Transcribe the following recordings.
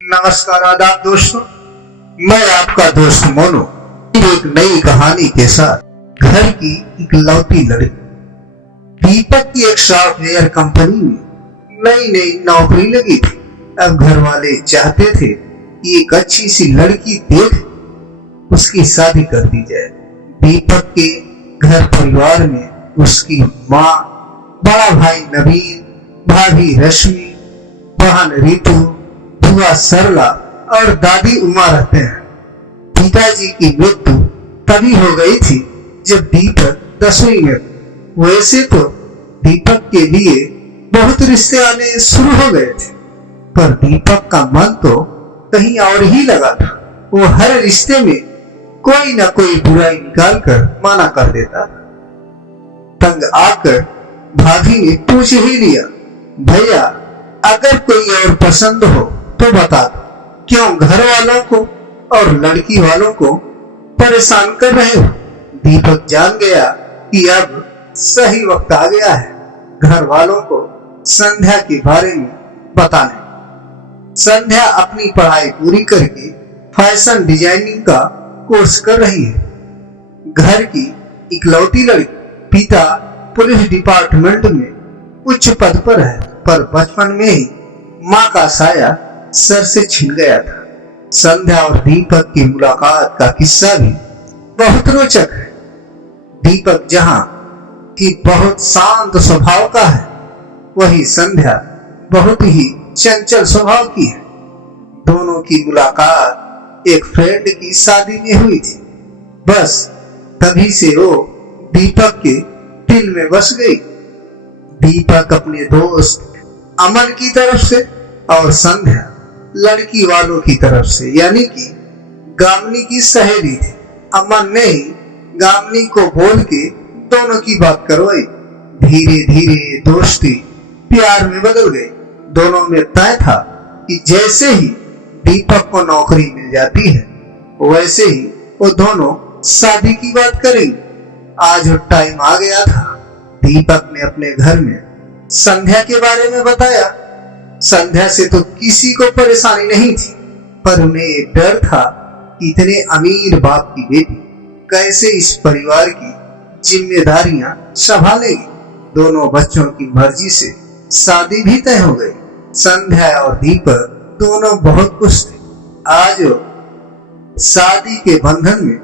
नमस्कार आदाब दोस्तों, मैं आपका दोस्त मोनू एक नई कहानी के साथ घर की इकलौती लड़की दीपक की एक सॉफ्टवेयर कंपनी में नई नई नौकरी लगी थी। अब घर वाले चाहते थे कि एक अच्छी सी लड़की देख उसकी शादी कर दी जाए। दीपक के घर परिवार में उसकी माँ, बड़ा भाई नवीन, भाभी रश्मि, बहन रितु, बुआ सरला और दादी उमा रहते हैं। पिताजी की मृत्यु तभी हो गई थी जब दीपक 10वीं में। वैसे तो दीपक के लिए बहुत रिश्ते आने शुरू हो गए थे, पर दीपक का मन तो कहीं और ही लगा था। वो हर रिश्ते में कोई न कोई बुराई निकाल कर मना कर देता। तंग आकर भाभी ने पूछ ही लिया, भैया अगर कोई और पसंद हो तो बता दो, क्यों घर वालों को और लड़की वालों को परेशान कर रहे हो। दीपक जान गया कि अब सही वक्त आ गया है घर वालों को संध्या के बारे में बताने। संध्या अपनी पढ़ाई पूरी करके फैशन डिजाइनिंग का कोर्स कर रही है। घर की इकलौती लड़की, पिता पुलिस डिपार्टमेंट में उच्च पद पर है, पर बचपन में ही माँ का साया सर से छिन गया था। संध्या और दीपक की मुलाकात का किस्सा भी बहुत रोचक है। दीपक जहाँ की बहुत शांत स्वभाव का है, वही संध्या बहुत ही चंचल स्वभाव की है। दोनों की मुलाकात एक फ्रेंड की शादी में हुई थी। बस तभी से वो दीपक के दिल में बस गई। दीपक अपने दोस्त अमन की तरफ से और संध्या लड़की वालों की तरफ से, यानी कि गामनी की सहेली थी। अमन ने ही गामनी को बोल के दोनों की बात करवाई। धीरे धीरे दोस्ती प्यार में बदल गई। दोनों में तय था कि जैसे ही दीपक को नौकरी मिल जाती है, वैसे ही वो दोनों शादी की बात करेंगे। आज वो टाइम आ गया था। दीपक ने अपने घर में संध्या के बारे में बताया। संध्या से तो किसी को परेशानी नहीं थी, पर उन्हें एक डर था कि इतने अमीर बाप की बेटी कैसे इस परिवार की जिम्मेदारियां संभालेगी। दोनों बच्चों की मर्जी से शादी भी तय हो गई। संध्या और दीपक दोनों बहुत खुश थे। आज वो शादी के बंधन में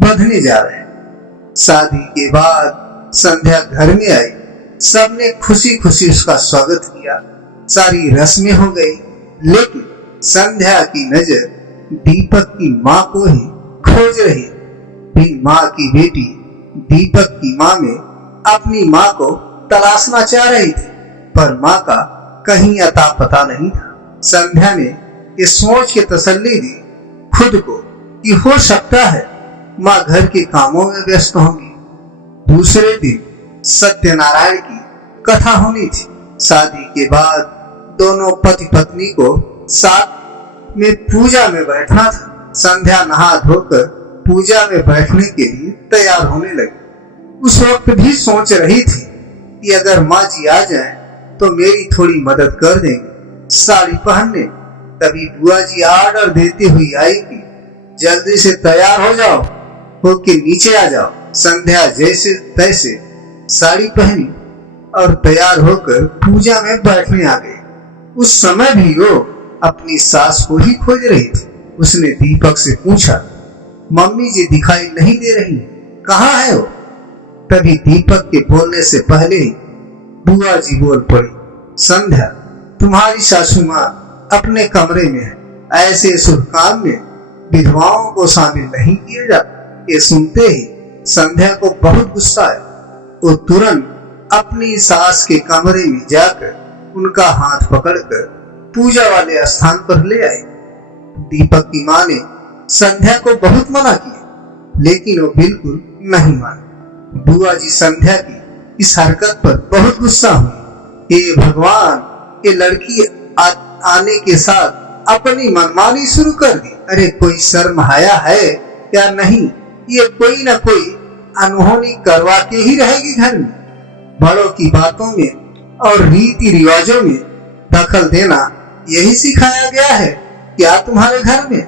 बंधने जा रहे हैं। शादी के बाद संध्या घर में आई। सबने खुशी खुशी उसका स्वागत किया। सारी रस्में हो गई, लेकिन संध्या की नजर दीपक की माँ को ही खोज रही। बिन माँ की बेटी दीपक की माँ में अपनी माँ को तलाशना चाह रही थी, पर माँ का कहीं अता पता नहीं था। संध्या ने ये सोच के तसल्ली दी खुद को कि हो सकता है माँ घर के कामों में व्यस्त होंगी। दूसरे दिन सत्यनारायण की कथा होनी थी। शादी के बाद दोनों पति पत्नी को साथ में पूजा में बैठना था। संध्या नहा धोकर पूजा में बैठने के लिए तैयार होने लगी। उस वक्त भी सोच रही थी कि अगर माँ जी आ जाएं तो मेरी थोड़ी मदद कर देंगे साड़ी पहनने। तभी बुआ जी आर्डर देती हुई आई कि जल्दी से तैयार हो जाओ, होके नीचे आ जाओ। संध्या जैसे तैसे साड़ी पहनी और तैयार होकर पूजा में बैठने आ गई। उस समय भी वो अपनी सास को ही खोज रही थी। उसने दीपक से पूछा, मम्मी जी दिखाई नहीं दे रही, कहाँ है वो? तभी दीपक के बोलने से पहले ही बुआ जी बोल पड़ी, संध्या तुम्हारी सासू माँ अपने कमरे में है। ऐसे शुभ काम में विधवाओं को शामिल नहीं किया जाता। ये सुनते ही संध्या को बहुत गुस्सा आया। वो तुरंत अपनी सास के कमरे में जाकर उनका हाथ पकड़कर पूजा वाले स्थान पर ले आई। दीपक की माँ ने संध्या को बहुत मना किया, लेकिन वो बिल्कुल नहीं मानी। बुआ जी संध्या की इस हरकत पर बहुत गुस्सा हुई। हे भगवान, ये लड़की आने के साथ अपनी मनमानी शुरू कर दी। अरे कोई शर्म हया है या नहीं? ये कोई ना कोई अनहोनी करवा के ही रहेगी घर में। बड़ों की बातों में और रीति रिवाजों में दखल देना यही सिखाया गया है क्या तुम्हारे घर में?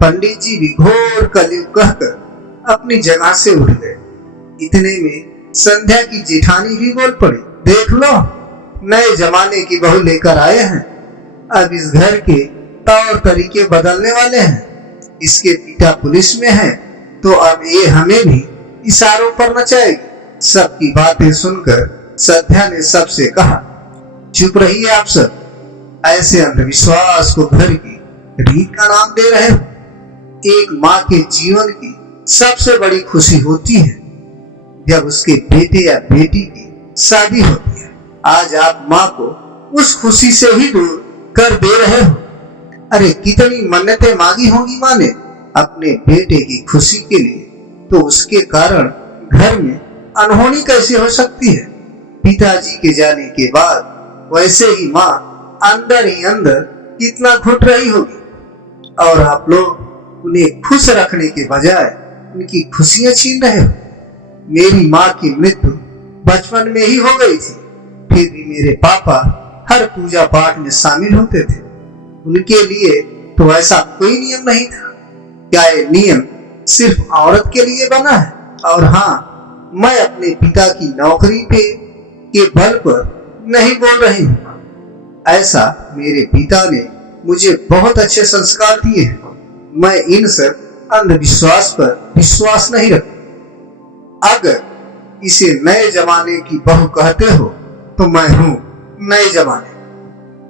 पंडित जी भी घोर कलयुग कहकर अपनी जगह से उठ गए। इतने में संध्या की जेठानी भी बोल पड़ी, देख लो, नए जमाने की बहू लेकर आए हैं। अब इस घर के तौर तरीके बदलने वाले हैं। इसके पिता पुलिस में हैं, तो अब ये हमें भी इशारों पर नचाएगी। सबकी बातें सुनकर संध्या ने सबसे कहा, चुप रहिए आप सब, ऐसे अंधविश्वास को घर की रीत का नाम दे रहे हो। एक माँ के जीवन की सबसे बड़ी खुशी होती है जब उसके बेटे या बेटी की शादी होती है। आज आप माँ को उस खुशी से ही दूर कर दे रहे हो। अरे कितनी मन्नतें मांगी होंगी माँ ने अपने बेटे की खुशी के लिए, तो उसके कारण घर में अनहोनी कैसे हो सकती है? पिताजी के जाने के बाद वैसे ही माँ अंदर ही अंदर कितना घुट रही होगी, और आप लोग उन्हें खुश रखने के बजाय उनकी खुशियां छीन रहे हो। मेरी माँ की मृत्यु बचपन में ही हो गई थी, फिर भी मेरे पापा हर पूजा पाठ में शामिल होते थे। उनके लिए तो ऐसा कोई नियम नहीं था। क्या ये नियम सिर्फ औरत के लिए बना है? और हाँ, मैं अपने पिता की नौकरी के बल पर नहीं बोल रही हूँ। ऐसा मेरे पिता ने मुझे बहुत अच्छे संस्कार दिए हैं। मैं इन सब अंधविश्वास पर विश्वास नहीं रखता। अगर इसे नए जमाने की बहू कहते हो तो मैं हूँ नए जमाने।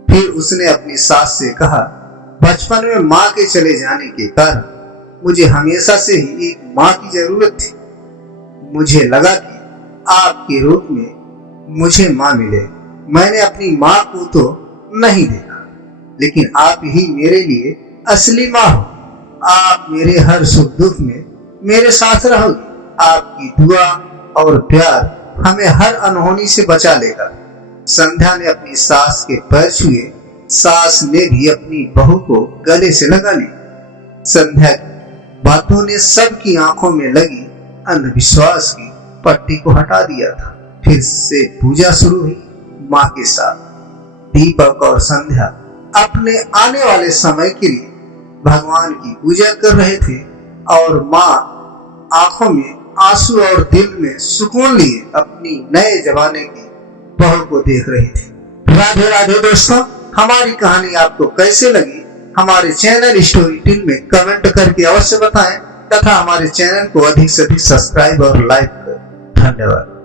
फिर उसने अपनी सास से कहा, बचपन में माँ के चले जाने के कारण मुझे हमेशा से ही एक माँ की जरूरत थी। मुझे लगा कि आपके रूप में मुझे माँ मिले। मैंने अपनी माँ को तो नहीं देखा, लेकिन आप ही मेरे लिए असली माँ हो। आप मेरे हर सुख दुख में मेरे साथ रहोगी। आपकी दुआ और प्यार हमें हर अनहोनी से बचा लेगा। संध्या ने अपनी सास के पैर छुए। सास ने भी अपनी बहू को गले से लगा लिया। संध्या की बातों ने सबकी आंखों में लगी अंधविश्वास की पट्टी को हटा दिया था। फिर से पूजा शुरू हुई। माँ के साथ दीपक और संध्या अपने आने वाले समय के लिए भगवान की पूजा कर रहे थे, और माँ आंखों में आंसू और दिल में सुकून लिए अपनी नए जमाने की बहू को देख रही थी। राधे राधे दोस्तों, हमारी कहानी आपको कैसे लगी हमारे चैनल स्टोरी टेल में कमेंट करके अवश्य बताएं, तथा हमारे चैनल को अधिक से अधिक सब्सक्राइब और लाइक करें। धन्यवाद।